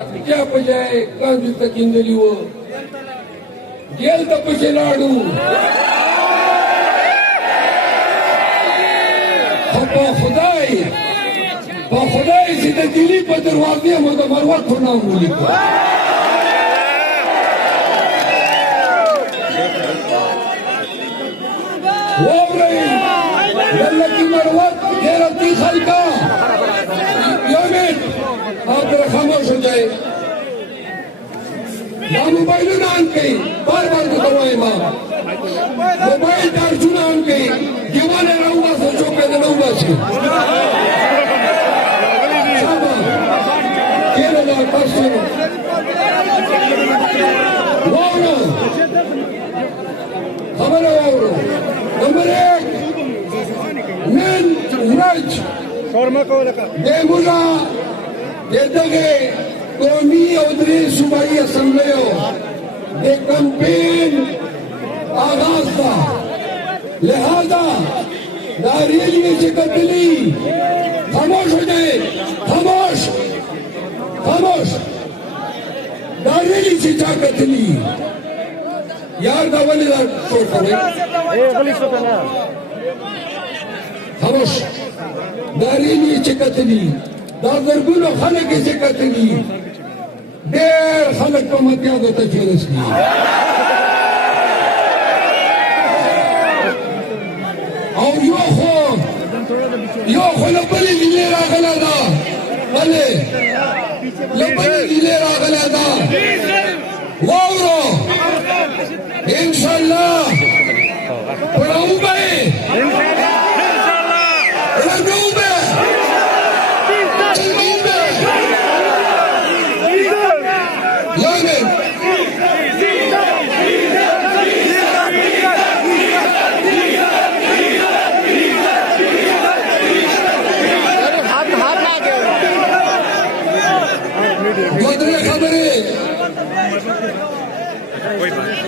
क्या बजाय कांजू तक इंदली वो जेल तक पचे लाडू खुदाई सीधे दिल्ली पर दरवाजे में तो मरवा खोना मूली को वो रही लल्ला की मरवा तेरा तीखल का यामें आप जरा खामोश हो जाए ना मोबाइल ना आनके बार बार तो दवाई माँ मोबाइल टार्चू ना आनके दीवाने रहूँगा सोचो के रहूँगा सी शाबा केले ना कसरो वावरो हमारा वावरो number 1 men right Demuna desde Comi Odre Subai Asambleo de campaign आगाज था लिहाजा नारियल से कतली खामोश हो जाए खामोश खामोश नारियल से जा कतली यार दावली ला छोड़ करे खामोश नारियल से कतली दादरगुनो खाने के से कतली देर खाने को मत याद होता चेलसनी और यो खो लबली दिले रागला दा भले लबली दिले रागला दा वावरो इंशाल्लाह पढ़ाऊंगा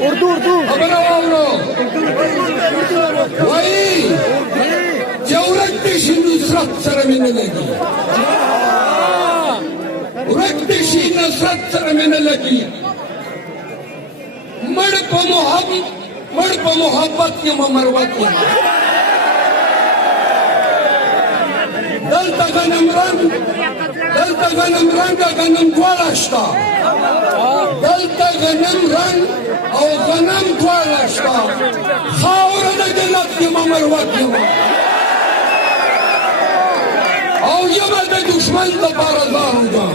उर्दू अपना वावरो वही जौरक्तिशी नुसरत सरमिने लगी रक्तिशी नुसरत सरमिने लगी मड़ को मोहब्बत की मरवत की दल तगनम रंग का गनम द्वारश्ता दल तगनम रंग और गनम द्वारश्ता खावर नजलत की मरवत की और ये मत दुश्मन तो पारदार हो जाम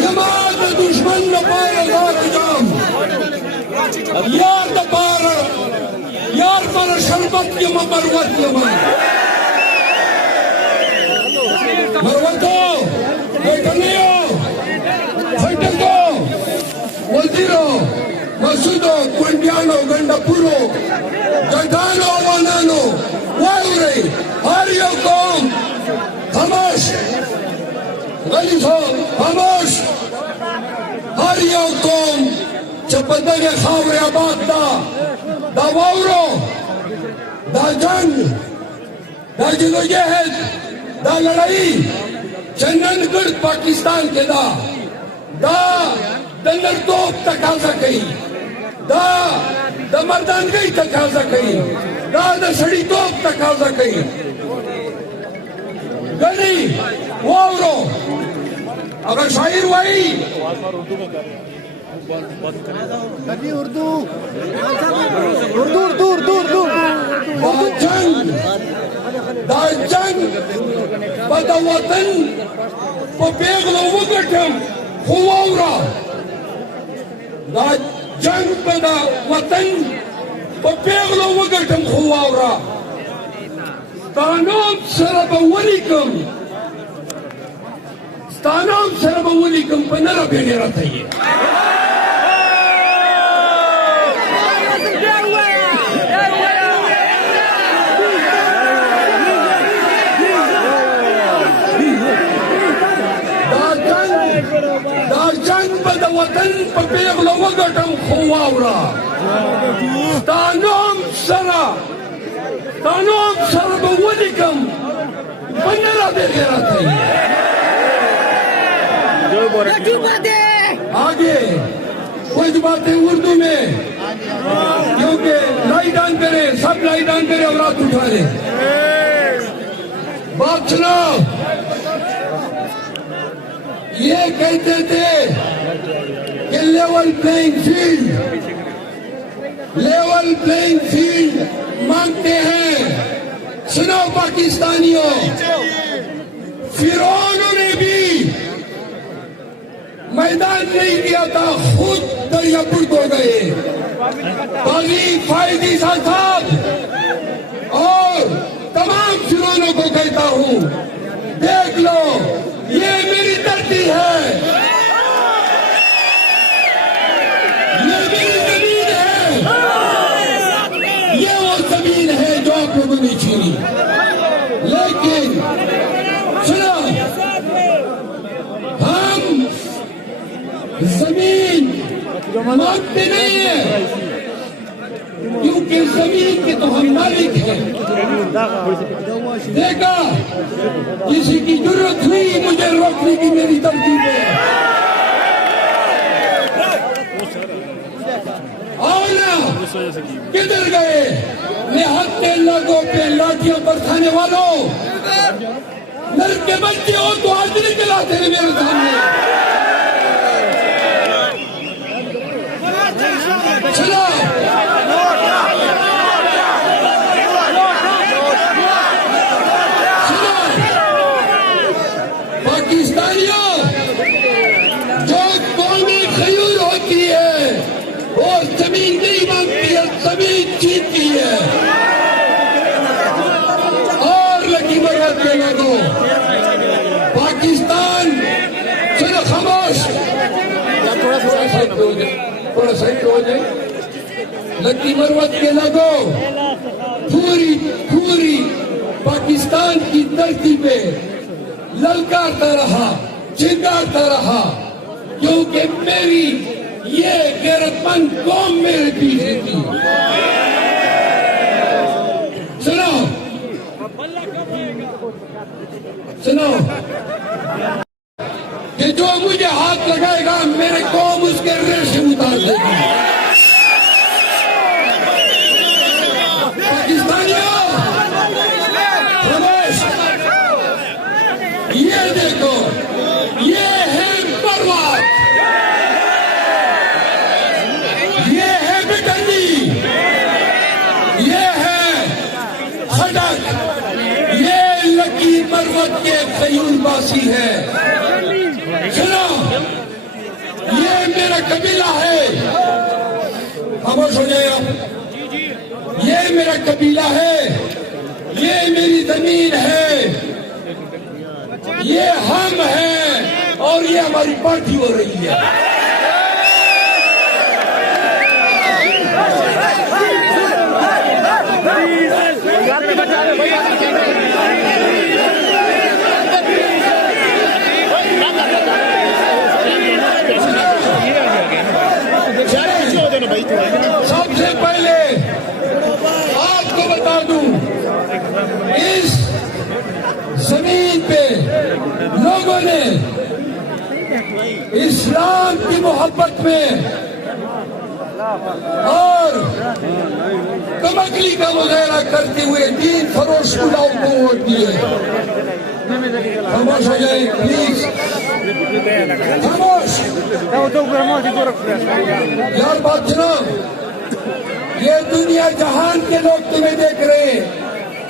ये मत दुश्मन तो पारदार हो जाम यार तो यार पर शरबत की मरवत की मरवतो बैठनियो बैठको वजीरो मसूदो कुंडियानो गंडापुरो जगानो वनानो वायुरे हरियो कौम खामोश गलीफो खामोश हरियो कौम चपदगे खावरे आबाद दा वाउरो दा जंग दा जिदोजहद दा लड़ाई चंदनगढ़ पाकिस्तान के दा नरतोप तकाजा कई दा मर्दानगी तकाजा कई दा सड़ी तोप तकाजा कई गली वावरो अगर शायर वही उर्दू जंग बद वतन पेगलो वगटम खुवावरा दा जंग बद वतन पेगलो वगटम खुवावरा stanam sarabawalikum panara benera thaye da watan pa peglo wagatam khuwawra stanam sarabawalikum panara benera thaye आगे कुछ बातें उर्दू में, क्योंकि लाइट ऑन करे, सब लाइट ऑन करे और रात उठा ले। बात सुनो, ये कहते थे कि लेवल प्लेइंग फील्ड मांगते हैं। सुनो पाकिस्तानियों, फिरौनों ने भी मैदान नहीं दिया था, खुद दरियापुर हो गए। बागी फायदी साहब और तमाम फिरौनों को कहता हूं, देख लो ये मेरी धरती है, ये मेरी जमीन है, ये वो जमीन है जो आप लोगों ने छीनी। लेकिन सुनो, हम जमीन मांगते नहीं है, क्योंकि जमीन के तो हम मालिक हैं। देखा किसी की जरूरत हुई मुझे रोकने की मेरी धरती पे, और ना किधर गए निहत्थे लोगों पे लाठियों बरसाने वालों, नर के बच्चे हो तो आज निकल आते हैं मेरे सामने। चलो पाकिस्तानियों, जो कौमी खयूर होती है वो जमीन नहीं मांगती है, जमीन जीतती है। और लकी बरकत के लोगों, पाकिस्तान सुनो, खामोश, थोड़ा साइड हो जाए। लकी मरवत के लोगों, पूरी पाकिस्तान की धरती पे ललकारता रहा, चिल्लाता रहा, क्योंकि मेरी ये गैरतमंद कौम मेरे पीछे थी। सुनो कि जो मुझे हाथ लगाएगा मेरे कौम उसके रेशे उतार देगी। पाकिस्तानियों, ये देखो, ये है बर्बाद, ये है बिटंडी, ये है खड़क, ये लकी मरवत के खयूरबासी है। सुनो, ये मेरा कबीला है, खामोश हो जाए आप। ये मेरा कबीला है, ये मेरी जमीन है, ये हम हैं और ये हमारी पार्टी हो रही है। सबसे पहले आपको बता दूं, इस जमीन पे लोगों ने इस्लाम की मोहब्बत में और तमकली का मुजाहरा करते हुए दीन फरोश खुदाओं को वोट दिए। खामोश हो जाए प्लीज, खामोश। यार बात सुनो, ये दुनिया जहान के लोग तुम्हें देख रहे हैं,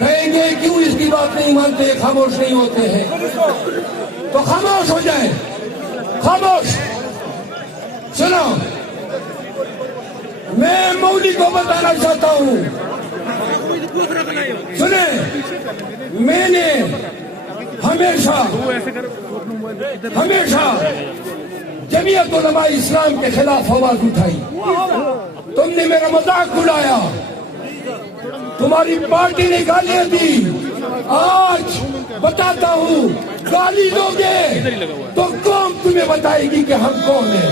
कहेंगे क्यों इसकी बात नहीं मानते, खामोश नहीं होते हैं, तो खामोश हो जाए, खामोश। सुनो, मैं मौली को बताना चाहता हूं, सुने, मैंने हमेशा जमीयत उलमा इस्लाम के खिलाफ आवाज उठाई। तुमने मेरा मजाक उड़ाया, तुम्हारी पार्टी ने गालियां दी। आज बताता हूं, गाली दोगे तो कौम तुम्हें बताएगी कि हम कौन हैं।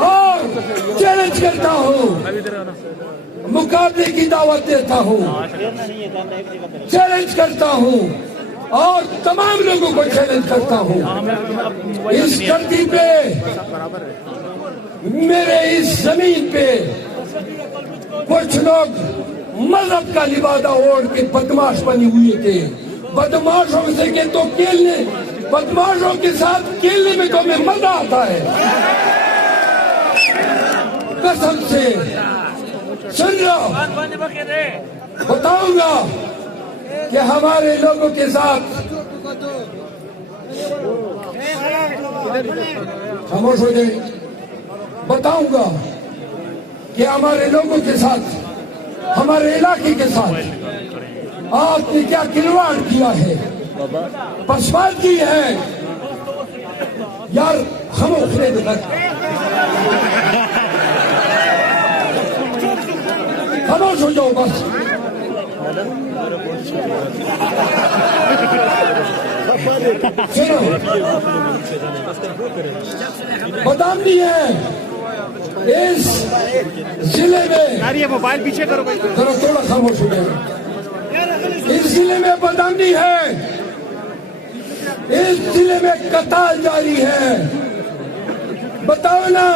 और चैलेंज करता हूं, मुकाबले की दावत देता हूं, चैलेंज करता हूं, और तमाम लोगों को चैलेंज करता हूं, इस धरती पे, मेरे इस जमीन पे कुछ लोग मजहब का लिबादा ओढ़ के बदमाश बने हुए थे। बदमाशों से के तो खेलने, बदमाशों के साथ खेलने में तो हमें मजा आता है। कसम से सुन लो, बताऊंगा कि हमारे लोगों के साथ, खामोश हो जाए, बताऊंगा कि हमारे लोगों के साथ, हमारे इलाके के साथ आपने क्या खिलवाड़ किया है, पसमाद की है यार। हम उखड़े खामोश हो जाओ बस। सुनो, बदामी है इस जिले में, ये मोबाइल पीछे करो भाई, जरा थोड़ा खामोश हो जाए। इस जिले में बदामी है, इस जिले में कताल जारी है। बताओ ना,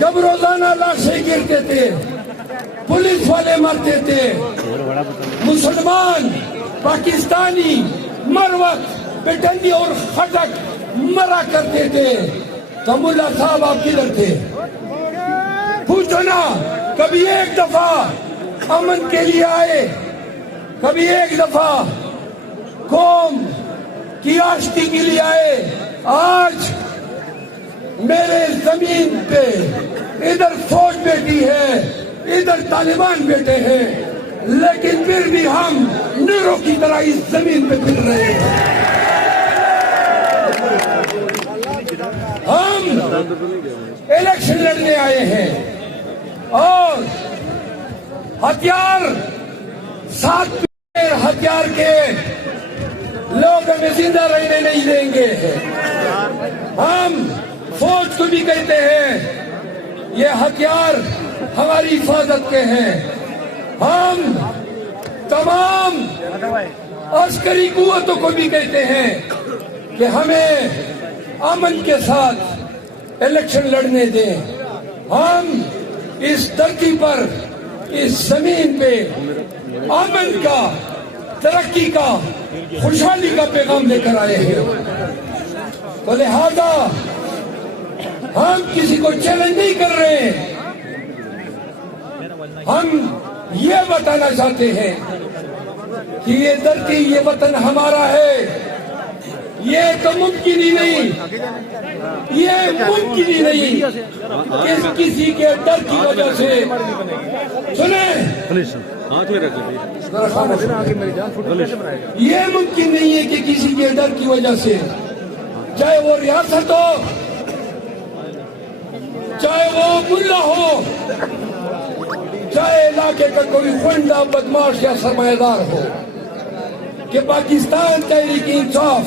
जब रोजाना लाशें गिरते थे, पुलिस वाले मरते थे, मुसलमान, पाकिस्तानी, मरवत, बेटंगी और खटक मरा करते थे, तो मुल्ला साहब आप किधर थे? पूछो ना, कभी एक दफा अमन के लिए आए, कभी एक दफा कौम की आश्ती के लिए आए। आज मेरे जमीन पे इधर फौज बैठी है, इधर तालिबान बैठे हैं, लेकिन फिर भी हम निरों की तरह इस जमीन पे फिर रहे हैं। हम इलेक्शन लड़ने आए हैं और हथियार, साथ हथियार के लोग हमें जिंदा रहने नहीं देंगे। हम फौज को भी कहते हैं ये हथियार हमारी हिफाजत के हैं। हम तमाम अस्करी कुव्वतों को भी कहते हैं कि हमें अमन के साथ इलेक्शन लड़ने दें। हम इस धरती पर, इस जमीन पे अमन का, तरक्की का, खुशहाली का पैगाम लेकर आए हैं। तो लिहाजा हम किसी को चैलेंज नहीं कर रहे हैं, हम ये बताना चाहते हैं कि ये धरती, ये वतन हमारा है। ये तो मुमकिन ही नहीं, ये मुमकिन ही नहीं कि किसी के डर की वजह से, सुने, ये मुमकिन नहीं है कि किसी के डर की वजह से, चाहे वो रियासत हो, चाहे वो मुल्ला हो, चाहे इलाके का कोई गुंडा, बदमाश या सरमाएदार हो, कि पाकिस्तान तहरीक इंसाफ,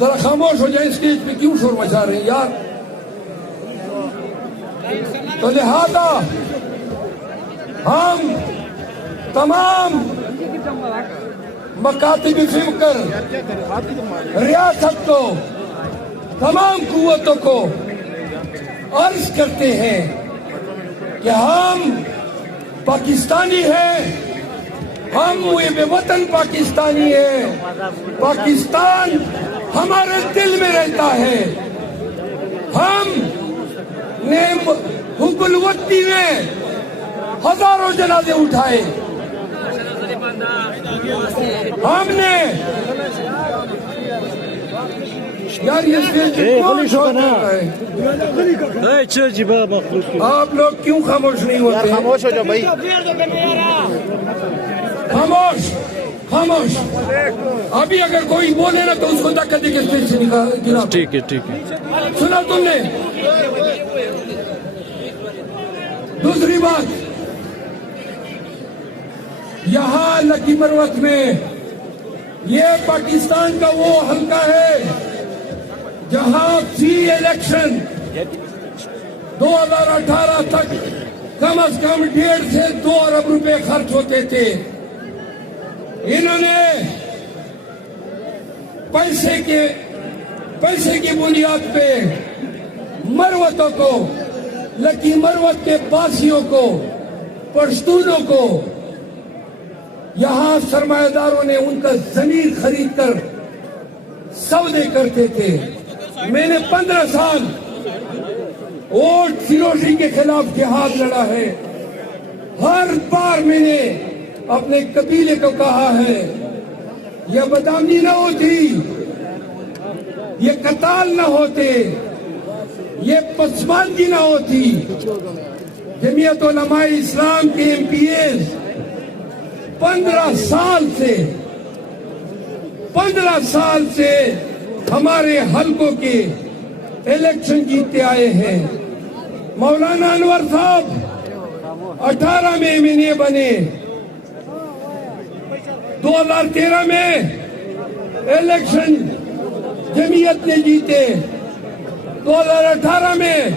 जरा खामोश हो जाए, स्टेज पे क्यों शोर मचा रहे हैं यार। तो लिहाजा हम तमाम मकातिब फिक्र, रियासत को, तमाम कुव्वतों को अर्ज करते हैं कि हम पाकिस्तानी हैं, हम वतन पाकिस्तानी है। पाकिस्तान हमारे दिल में रहता है। हम ने हुकुलवत्ती में हजारों जनाजे उठाए, हमने यार ये आप लोग क्यों खामोश नहीं होते? खामोश हो जाओ भाई, खामोश, खामोश। अभी अगर कोई बोले ना तो उसको धक्का देके स्टेज से गिरा। ठीक है, ठीक है। सुना तुमने? दूसरी बात, यहाँ लकी मरवत में ये पाकिस्तान का वो हल्का है जहाँ फ्री इलेक्शन 2018 तक कम से कम 1.5 से 2 अरब रुपए खर्च होते थे। इन्होंने पैसे की बुनियाद पे मरवतों को, लकी मरवत के पासियों को, पश्तूनों को यहां सरमायादारों ने उनका जमीन खरीद कर सौदे करते थे। मैंने 15 साल वोट फिरोजी के खिलाफ जिहाद लड़ा है। हर बार मैंने अपने कबीले को कहा है, यह बदनामी न होती, ये कताल न होते, ये पसमानगी न होती। जमीयत उलमा इस्लाम के एमपीएस 15 साल से हमारे हलकों के इलेक्शन जीतते आए हैं। मौलाना अनवर साहब 18 में एमएनए बने, 2013 में इलेक्शन जमीयत ने जीते, 2018 में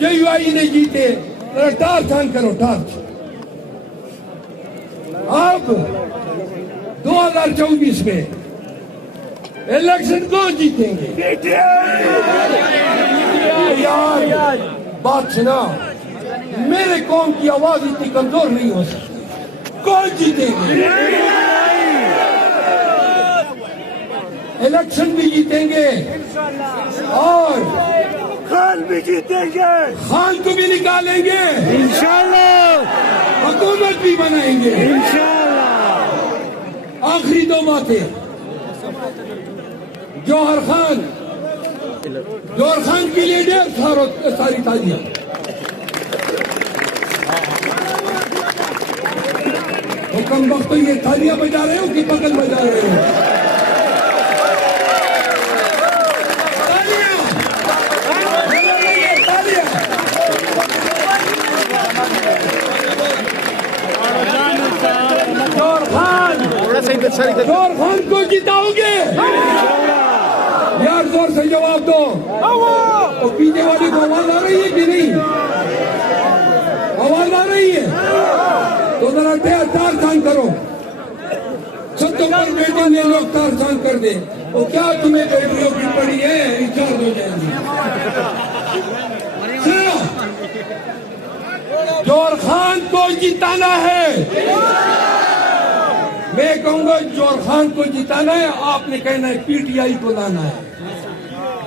जेयूआई ने जीते। टार्च ऑन करो, टार्च। अब 2024 में इलेक्शन कौन जीतेंगे? यार बात सुना, मेरे कौम की आवाज इतनी कमजोर नहीं हो सकती। कौन जीतेंगे? इलेक्शन भी जीतेंगे और खान भी जीतेंगे, खान को भी निकालेंगे इंशाल्लाह, हुकूमत भी बनाएंगे इंशाल्लाह। आखिरी 2 बातें। जौहर खान के लिए ढेर सारी तालियां। हुक्म वक्त तो ये तालियां बजा रहे हो कि पकड़ बजा रहे हो? जौहर खान को जिताओगे? यार जोर से जवाब दो। तो पीछे वाली को आवाज आ रही है कि नहीं? आवाज आ रही है तो जरा तार शान करो। छतों पर बैठे ने लोग तार शान कर दे। तो क्या तुम्हें बैटरियों की पड़ी है? रिचार्ज हो जाएंगी। जौहर खान को जिताना है। मैं कहूंगा जौहर खान को जिताना है, आपने कहना है पीटीआई को लाना है।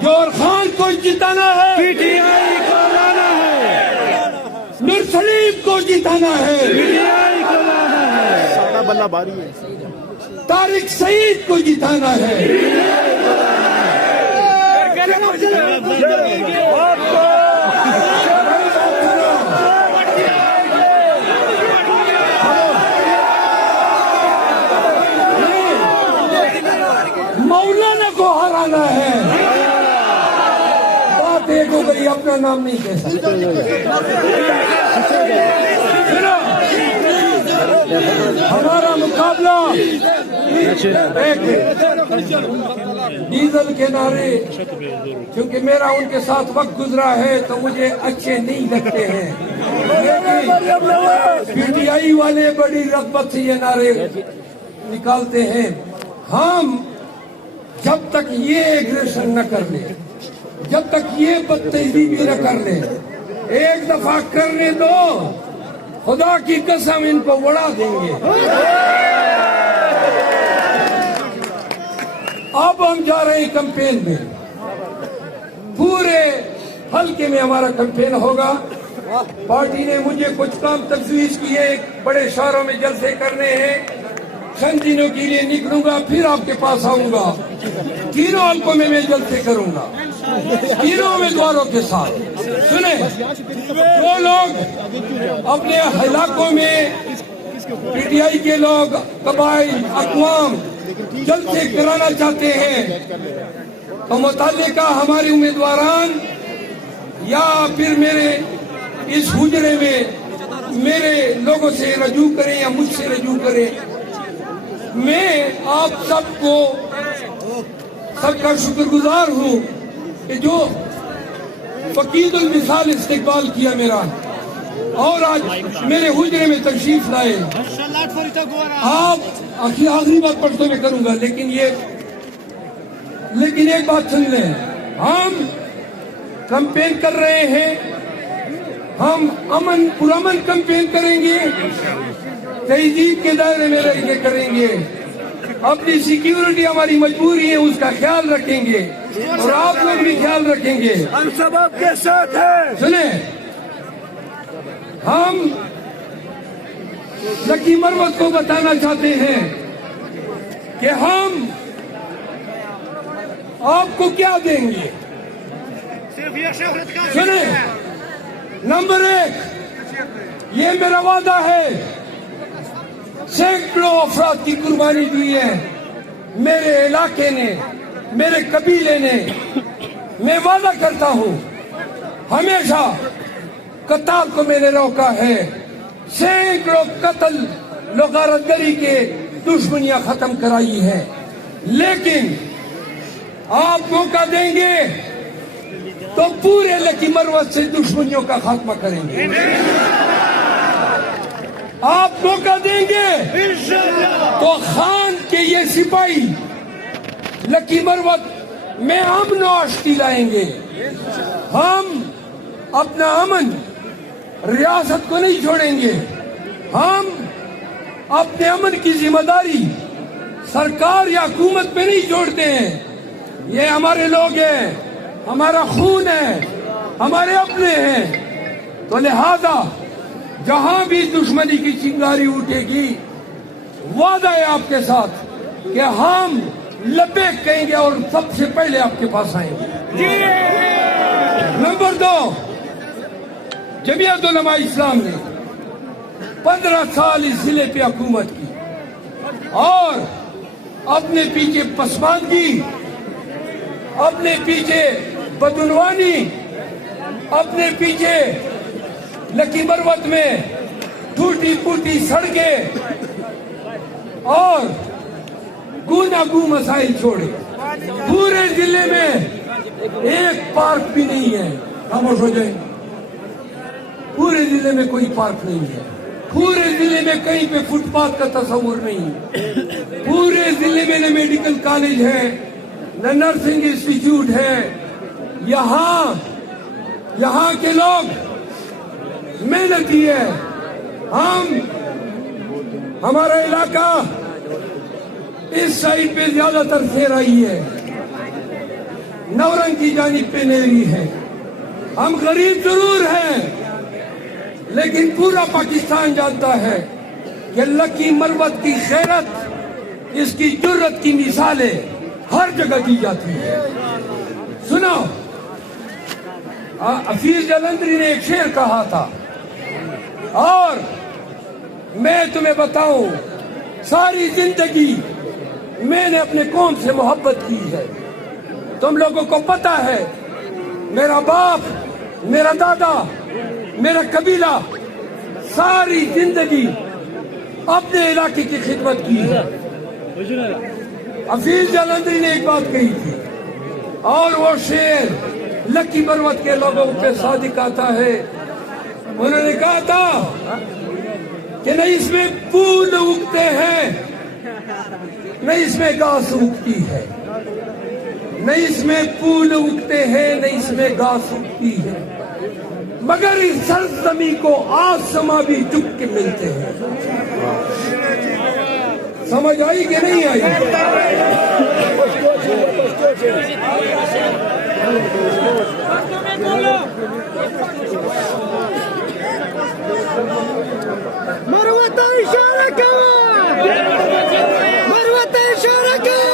जौहर खान को जिताना है, पीटीआई को लाना है। नूर सलीम को जिताना है, पीटीआई को लाना है। सादा बल्ला बारी है। तारिक सईद को जिताना है। मौलाना को हराना है। बात एक हो गई, अपना नाम नहीं कह सकते। हमारा मुकाबला डीजल के नारे, क्योंकि मेरा उनके साथ वक्त गुजरा है तो मुझे अच्छे नहीं लगते हैं, लेकिन पीटीआई वाले बड़ी रग़बत से ये नारे निकालते हैं। हम जब तक ये एग्रेशन न कर ले, जब तक ये बदतमीजी न कर ले, एक दफा करने दो, खुदा की कसम इनको उड़ा देंगे। अब हम जा रहे हैं कैंपेन में, पूरे हल्के में हमारा कैंपेन होगा। पार्टी ने मुझे कुछ काम तजवीज किए, बड़े शहरों में जलसे करने हैं। चंद दिनों के लिए निकलूंगा, फिर आपके पास आऊंगा। तीनों हल्कों में मैं जलसे करूंगा, तीनों उम्मीदवारों के साथ। सुने, जो लोग अपने इलाकों में पीटीआई के लोग, कबाइल, अक़वाम जलसे कराना चाहते हैं तो मुताल्लिका हमारे उम्मीदवारान या फिर मेरे इस हुजरे में मेरे लोगों से रजू करें या मुझसे रजू करें। मैं आप सबको सबका शुक्रगुजार हूँ कि जो फकीदुल मिसाल इस्तेकबाल किया मेरा, और आज मेरे हुजरे में तशरीफ लाए। आप आखिरी बात पढ़ते मैं करूंगा, लेकिन ये लेकिन एक बात सुन लें, हम कैंपेन कर रहे हैं, हम पुरअमन कैंपेन करेंगे, तहजीब के दायरे में रह के करेंगे, अपनी सिक्योरिटी हमारी मजबूरी है उसका ख्याल रखेंगे और आप लोग भी ख्याल रखेंगे। हम सब आपके साथ हैं। सुने, हम लकी मरवत को बताना चाहते हैं कि हम आपको क्या देंगे। सुने, नंबर 1, ये मेरा वादा है, सैकड़ों अफराद की कुर्बानी दी है मेरे इलाके ने, मेरे कबीले ने। मैं वादा करता हूं, हमेशा कताल को मैंने रोका है, सैकड़ों कत्ल लोगारतगरी के दुश्मनियां खत्म कराई है, लेकिन आप मौका देंगे तो पूरे लकी मरवत से दुश्मनियों का खात्मा करेंगे। आप मौका देंगे तो खान के ये सिपाही लकी मरवत में अमन आश्ती लाएंगे। हम अपना अमन रियासत को नहीं छोड़ेंगे, हम अपने अमन की जिम्मेदारी सरकार या हुकूमत पे नहीं छोड़ते हैं। ये हमारे लोग हैं, हमारा खून है, हमारे अपने हैं, तो लिहाजा जहां भी दुश्मनी की चिंगारी उठेगी, वादा है आपके साथ कि हम लब्बैक कहेंगे और सबसे पहले आपके पास आएंगे। नंबर 2, जमीयत उलमा इस्लाम ने 15 साल इस जिले पे हुकूमत की और अपने पीछे पसमानगी, अपने पीछे बदुनवानी, अपने पीछे लकी मरवत में टूटी फूटी सड़कें और गुनागू मसाइल छोड़े। पूरे जिले में एक पार्क भी नहीं है, खामोश हो जाए। पूरे जिले में कोई पार्क नहीं है, पूरे जिले में कहीं पे फुटपाथ का तस्वुर नहीं है, पूरे जिले में न मेडिकल कॉलेज है, न नर्सिंग इंस्टीट्यूट है। यहाँ के लोग मेहनती है। हमारा इलाका इस साइड पे ज्यादातर सेराई है, नवरंग की जानिब पे नेरी है। हम गरीब जरूर हैं, लेकिन पूरा पाकिस्तान जानता है कि लकी मरवत की खैरत, इसकी जुर्रत की मिसालें हर जगह दी जाती है। सुनो, हफीज जलंधरी ने एक शेर कहा था और मैं तुम्हें बताऊं, सारी जिंदगी मैंने अपने कौम से मोहब्बत की है। तुम लोगों को पता है, मेरा बाप, मेरा दादा, मेरा कबीला सारी जिंदगी अपने इलाके की खिदमत की है। हफीज जलंधरी ने एक बात कही थी और वो शेर लकी मरवत के लोगों पे सादिक आता है। उन्होंने कहा था कि न इसमें फूल उगते हैं, न इसमें घास उगती है, न इसमें फूल उगते हैं, न इसमें घास उगती है, मगर इस सरजमी को आसमां भी झुक के मिलते हैं। समझ आई कि नहीं आई? मरवत इशारा करो, मरवत इशारा करो।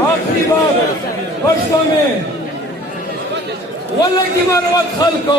आखिरी बार पश्तो में वल्लकी मरवत खल को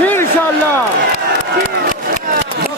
इंशाल्लाह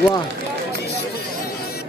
वाह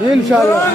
इंशाल्लाह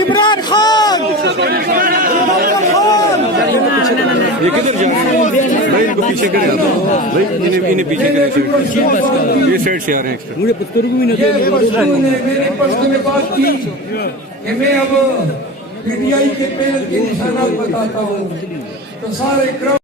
इमरान खान ये किधर जा रहे हैं भाई इनको पीछे करे भाई इन्हें पीछे करे ये साइड से आ रहे हैं एक्स्ट्रा मुझे पत्थर को भी ये पश्तो ने मेरे पश्तो में बात की कि मैं अब पीटीआई के पेड़ के निशानात बताता हूँ तो सारे